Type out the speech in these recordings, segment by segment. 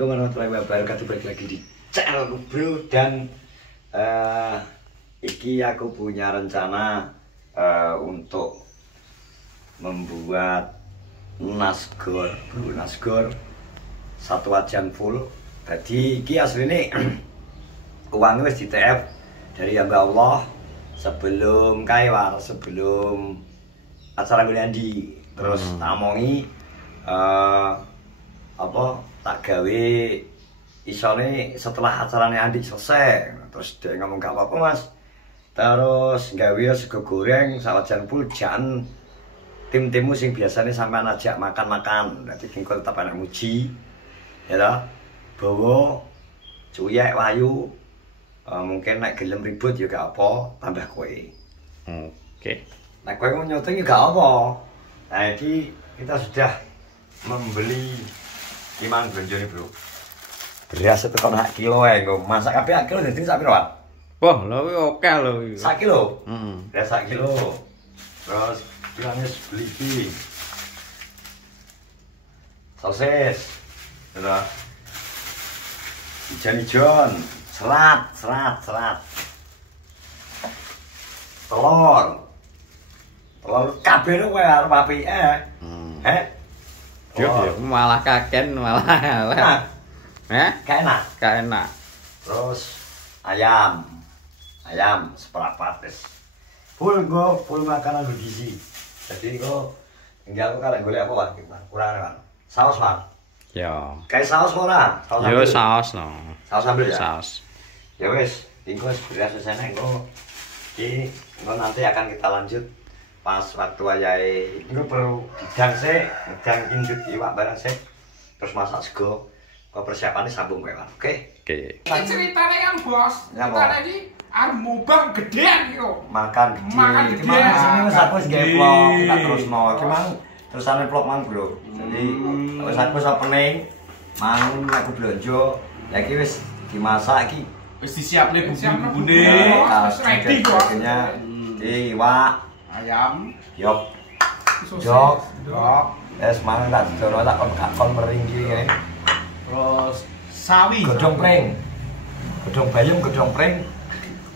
Warahmatullahi wabarakatuh, balik lagi di channelku bro. Dan iki aku punya rencana untuk membuat nasgor bro, nasgor satu wajan full. Jadi iki aslinya uangnya wis di TF dari hamba Allah sebelum kaiwar, sebelum acara Guliandi. Terus tamongi tak gawe isone setelah acaranya Andi selesai. Terus dia ngomong gak apa-apa mas, terus gawe sego goreng sawajan full, jangan tim-timmu sing biasanya sampean ajak makan-makan. Nanti kingko tetap anak muji ya toh, bawa cuyek wayu, mungkin nek gelem ribut ya gak apa, tambah kue. Oke. Nek kue mau nyoteng ya gak apa. Nah ini kita sudah membeli gimana belanja bro? Beras itu kan hak kilo ya, masak kabeh hak kilo jadi sak piro, Pak? Wah, lho oke lho. Sak kilo? Beras sak kilo. Terus bilangnya beli iki. Sosis. Terus ijan-ijan, serat. Telur kabeh lho kowe arep apike. Dia malah kaken malah. Enak. Gak enak. Terus ayam seperempat. Full makanan bergizi. Jadi enggak aku kalau golek apa Pak? Kurang kan. Saus Pak. Ya. Kayak saus ora? Yo saus no. Saus sambel ya. Saus. Ya wis, engko beras wis enak engko. Iki nanti akan kita lanjut pas waktu ayahe. Engko perlu didang sik, ngedang indut iwak barang sik. Terus masak sego. Kok persiapannya sambung kowe, Pak. Oke? Oke. Ceritane kan bos, ceritane iki arep mubang gedean yo. Makan gede. Makan gede. Gimana wis aku wis gawe vlog, kita terusno. Cuman terusane vlog mang, Bro. Jadi wis aku opening, mangun aku blonjo. Lah iki wis dimasak iki. Wis disiapne bumbu-bumbune. Wis ready kok. Iwak, Ayam, yok, sosis, jok. dok. Es mangan tak doro tak kon mering iki ngene. Terus sawi. Godhong pring. Godhong bayam, godhong pring.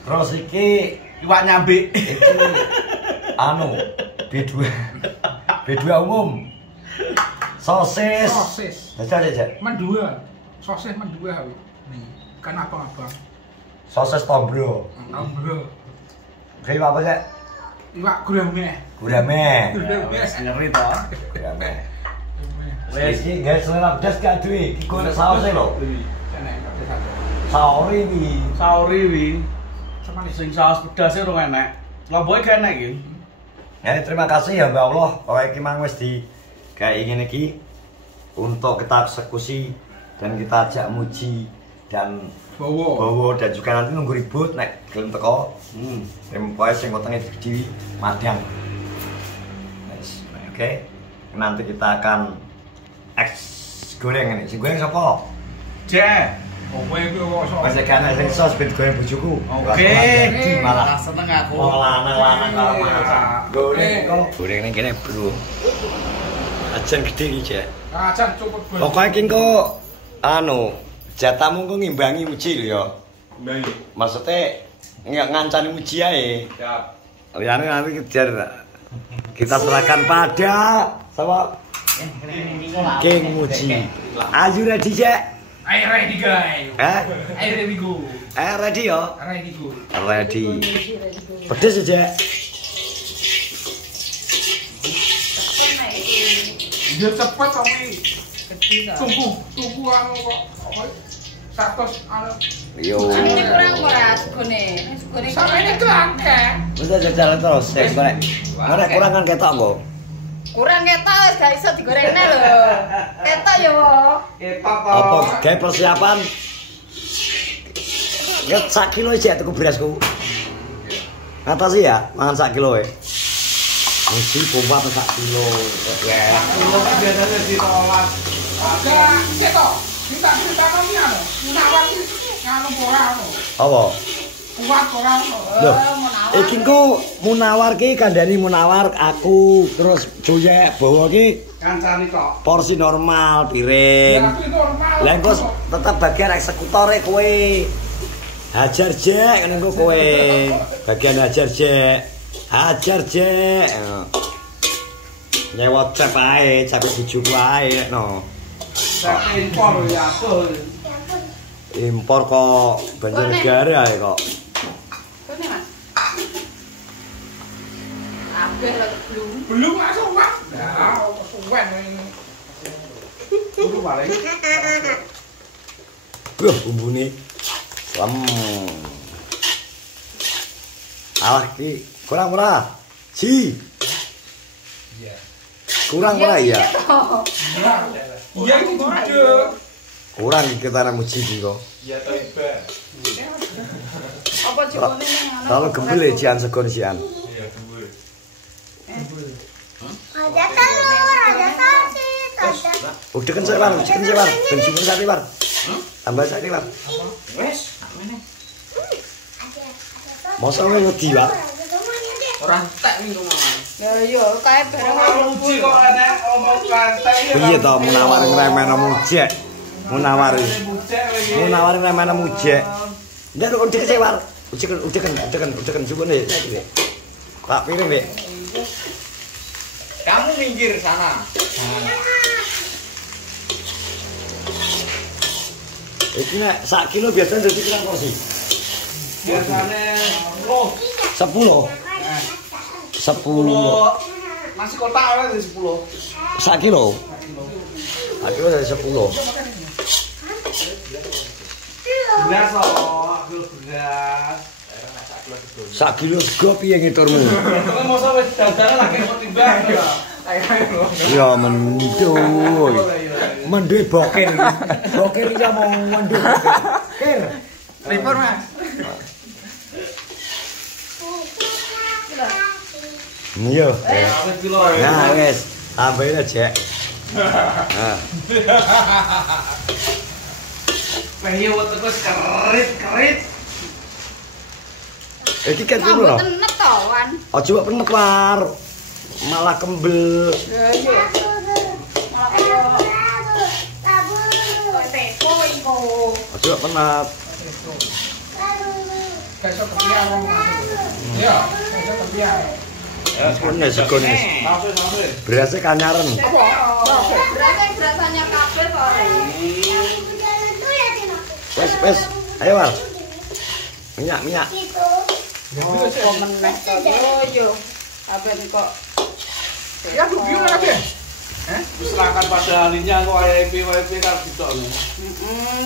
Terus iki Iwak nyambe. iki B2 umum. Sosis. Jajal. Mendua. Sosis mendua. Nih, kan abang-abang. Sosis tombro. Tombro. Kayak apa sih? Iwak gurame. Gurame. Ngeri to. Gurame. Wes iki guys, selera pedas gak duwe. Iki golek sausé lho. Sauri wi. Sing saus pedase ora enak. Lomboke gak enak iki. Ya, terima kasih ya Mbak Allah. Pokoke iki mang wis di gawe ngene iki untuk kita eksekusi dan kita ajak muji dan Bowo dan juga nanti nunggu ribut nek gelem teko. Pokoke sing wetenge gede madang. Oke. Nanti kita akan goreng ini. Sing goreng sapa? Cek. Kowe iki kok sok. Masih kan sing sos ben goreng bojoku. Oke. Malah seneng aku. wong lanang karo masak. Goreng kok. Goreng ning kene, Bro. Ajan gede iki, Cek. Ajan cukup bos. Pokoke iki engko jatahmu engko ngimbangi muji lho ya. Ngimbangi. Maksudnya ngancani muji ae. Siap. Liyane nanti kita serahkan pada sama King Muji. Ayo ready, Cek? Ayo ready guys. Ayo ready go. Ready ya? Ready go. Ready. Pedes ya, Cek? Dia cepet tapi tunggu anu kok. 100 anu. Yo. Ini kurang ora segone. Segone. Sampai ini tuh angke. Wis jalan terus. Nek kurang kan ketok kok. Kurang ketok wis gak iso digorengne lho. Ketok yo. Apa gawe persiapan? Ya sak kilo aja tuku berasku. Atas ya, mangan sak kilo e. Muji pompa sak kilo. Ya. Kilo biasanya ditolak. Ada ketok. Kita nomi anu. Munawar iki anu ora anu. Apa? Kuat ora anu. Loh, iki kok Munawar ki kandhani Munawar aku terus Joyek bawa ki Kancane kok. Porsi normal piring. Ya tapi normal. Lah engko tetep bagian eksekutore kowe. Hajar jek ngene engko kowe. Bagian hajar jek. Hajar jek. Nyewa cep ae, cep bojoku ae no. Cep impor ya tuh. Impor kok Banjarnegara ae kok. Kene Mas. Kabeh lho belum. Belum langsung Mas. Nah, suwen ini. Kudu paling. Wah, bumbune. Alah ki kurang ora? Si. Iya. Kurang ora ya? Iya itu duduk. Kurang iki kita muji iki kok. Iya to Iba. Apa jebone ning ana? Kalau gembel ya jian segon sian. Iya gembel. Ada telur, ada sosis, ada. Udah kan saya war, ben sumun sate war. Tambah sate war. Wes, ngene. Masa kowe wedi war? Ora entek ning rumah. Lah iya kae bareng Muji kok enek omong kantek. Piye to munawar ngremeno mujek. Munawar. Munawar ngremeno mujek. Ndak kok dikek sik war. Udekan sumun e. Pak piring, Dik. Kamu minggir sana. Iki nek sak kilo biasanya dadi pirang porsi? Biasane 10. 10. nasi kotak ora dari 10. Sak kilo. Sak kilo dari 10. Beras kok, beras. Sak kilo sego piye ngiturmu? Kowe mosok wis dadangan lagi kok timbang. Ya menduy. Menduy boker iki. Boker iki mau menduy. Kir. Ripur, Mas. Iya. Wis kilo. Nah, wis. Tambahin aja. Nah, Pehye wetek wis kerit. iki kan ngono lho. Mboten enek to, Wan. Aja kok penek war. Malah kembel. Lah iya. Kok teko iku. Aja kok penak. Kayak iso kepian wong. Iya, iso kepian. Segone segone. Langsung. Berasnya kanyaren. Berasanya kabeh kok. Wes. Ayo war. Minyak. Kok meneh to yo. Kabeh kok. Ya dubiu lagi. Silakan pada ahlinya kok WIP kan gitu nih.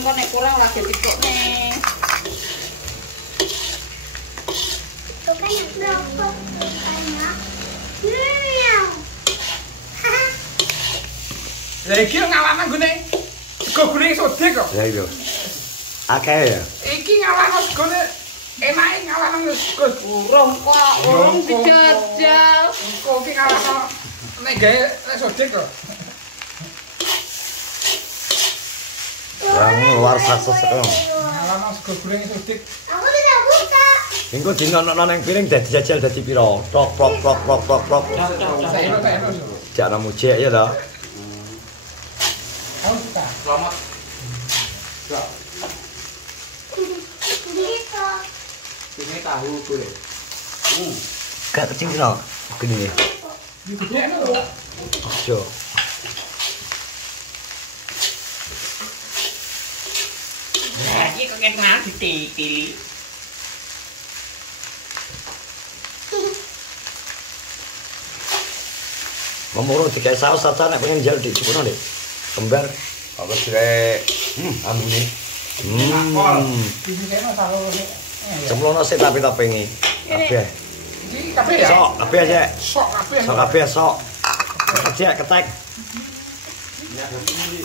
Kok nek kurang lagi tikuk nih. Lah iki ngalahno gone. Sego goreng sodik kok. Ya itu. Akeh ya. Iki ngalahno segone enake ngalahno sego. Urung kok, urung dijajal. Engko iki ngalahno nek gawe nek sodik kok. Yang luar sasa sekali. Ngalahno sego goreng sodik. Aku tidak buka. Minggu dinonokno nang piring dadi jajal dadi piro? Tok. Tekno. Jak nang mujek ya to. Aku suka. Selamat. Gitu. Ini tahu gue. Gak kecil no. Gini. Digedekno lho. Ojo. Nah, iki kok kenal ditili. Memurung dikai saus saja nek pengen njaluk dik cipono dik. Kembar. Apa direk ambune. Digedekno salo. Cemlono sik tapi topenge. Kabeh. Iki kabeh ya. Sok, kabeh aja. Sok kabeh. Sok kabeh sok. Kecek ketek.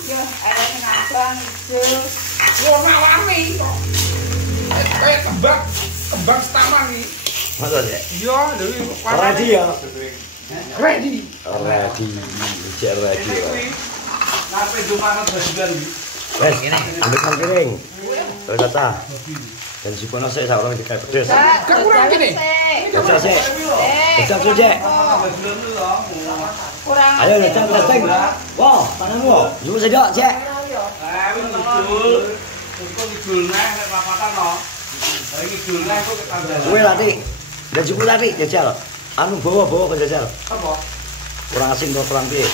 Yo, arek ngabang itu. Warna-warni kok. Kayak kembang setaman iki. Masa sih? Iya, lho. Ready ya. Ready. Ready. Cek ready. Nape Jumat bagian iki. Wes, ambil kan piring. Terus kata. Dan cipono sik sak orang dikai pedes. Kak, Kurang gini. Jajal sih. Jajal tuh, Cek. Kurang. Ayo jajal testing. Wow, tanganmu. Yuk sedok, Cek. Wis ngidul. Kok ngidul neh nek papatan no. Lah ngidul neh kok ketandel. Kowe lati. Udah cukup lati jajal. Anu bawa ke jajal. Apa? Kurang asing kok kurang piye?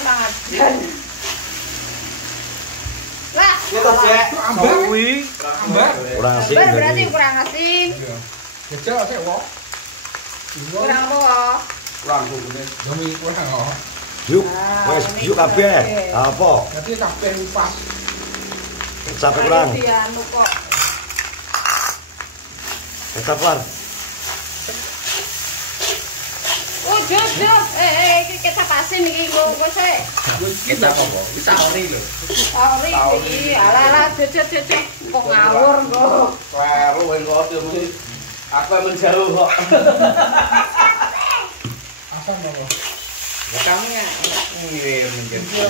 Kurang ajar. Lah, Kita Cek. Ambar. Kuwi. Ambar. Kurang asing. berarti kurang asin. Jajal sik wo. Kurang apa? Kurang bumbunya. Demi kowe kok. Yuk, wes yuk kabeh. Apa? Dadi kabeh upas. Sampai kurang. Dianu kok. Kecap war. Oh, jod. Iki kecap asin iki engko sik. Kita apa? Wis saori lho. Sauri iki. Alah, jod. Kok ngawur kok. Kleru wae kok mesti aku menjauh kok. Asam apa? Kamu ya ngirim menjadi.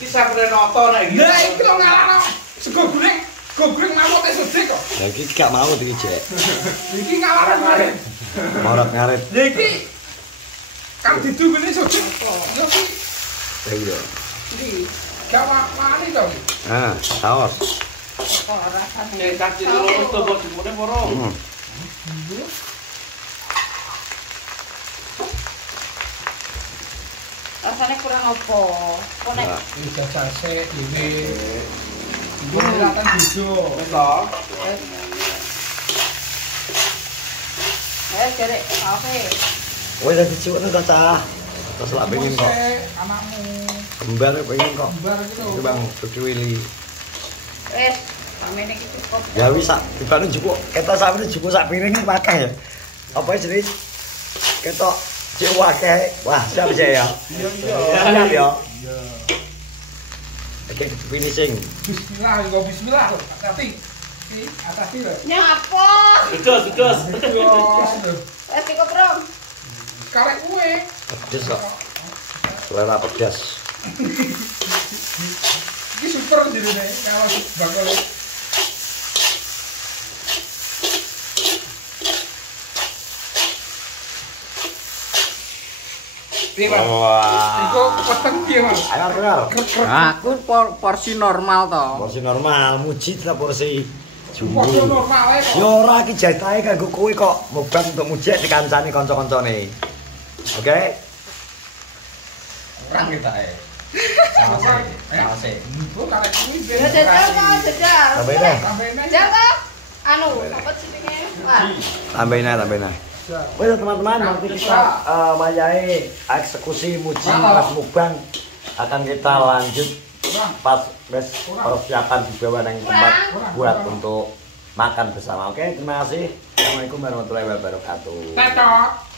Iki sampe noto nek iki. Lah iki lho ngalano. Sego goreng. Sego goreng namote sedek kok. Lah iki gak mau iki, Cek. Iki ngalano goreng. Morat ngarit. Lah iki kang didungene sedek. Yo iki Iya. gak wani to iki. Ah, saos. Kok rasane. Nek cacing lurus to mbok dimone poro. Rasane kurang apa? Kok nek Iki jajal sik dhewe. Iki latan bojo. Wis to. jare kafe. Kowe dadi cilik kok cah. Terus lak pengen kok. Anakmu. Kembar pengen kok. Kembar iki lho. Iki Bang, Cucu Willy. Wes, sampeyan iki cukup. Ya wis sak dibanding jupuk. Ketok sampe jupuk sak piring iki akeh ya. Apa jenis? Ketok cek akeh. Wah, siap sih ya. Iya. Siap ya. Oke, finishing. Bismillah, yo bismillah. Hati. Iki hati lho. Nyapa? Dos. Wes cukup, Bro. Karek kowe. Pedes kok. Selera pedas. Iki super jenenge kalau bakal Wah. Iku peteng piye, Mas? Ayo kenal. Aku porsi normal to. Porsi normal, muji tetap porsi jumbo. Porsi normal ae kok. Ya ora iki jatahe kanggo kowe kok mubang untuk mujek dikancani kanca-kancane. Oke? Orang kita Salse. Iku karek kuwi ben. Ya jajal kok, jajal. Tambahin ae. Tambahne. Jajal kok. Anu, apa jenenge? Wah. Tambahin ae. Wes teman-teman, nanti kita mayai eksekusi muji pas mubang akan kita lanjut pas wes persiapan dibawa nang tempat buat untuk makan bersama. Oke, terima kasih. Assalamualaikum warahmatullahi wabarakatuh. Tetok.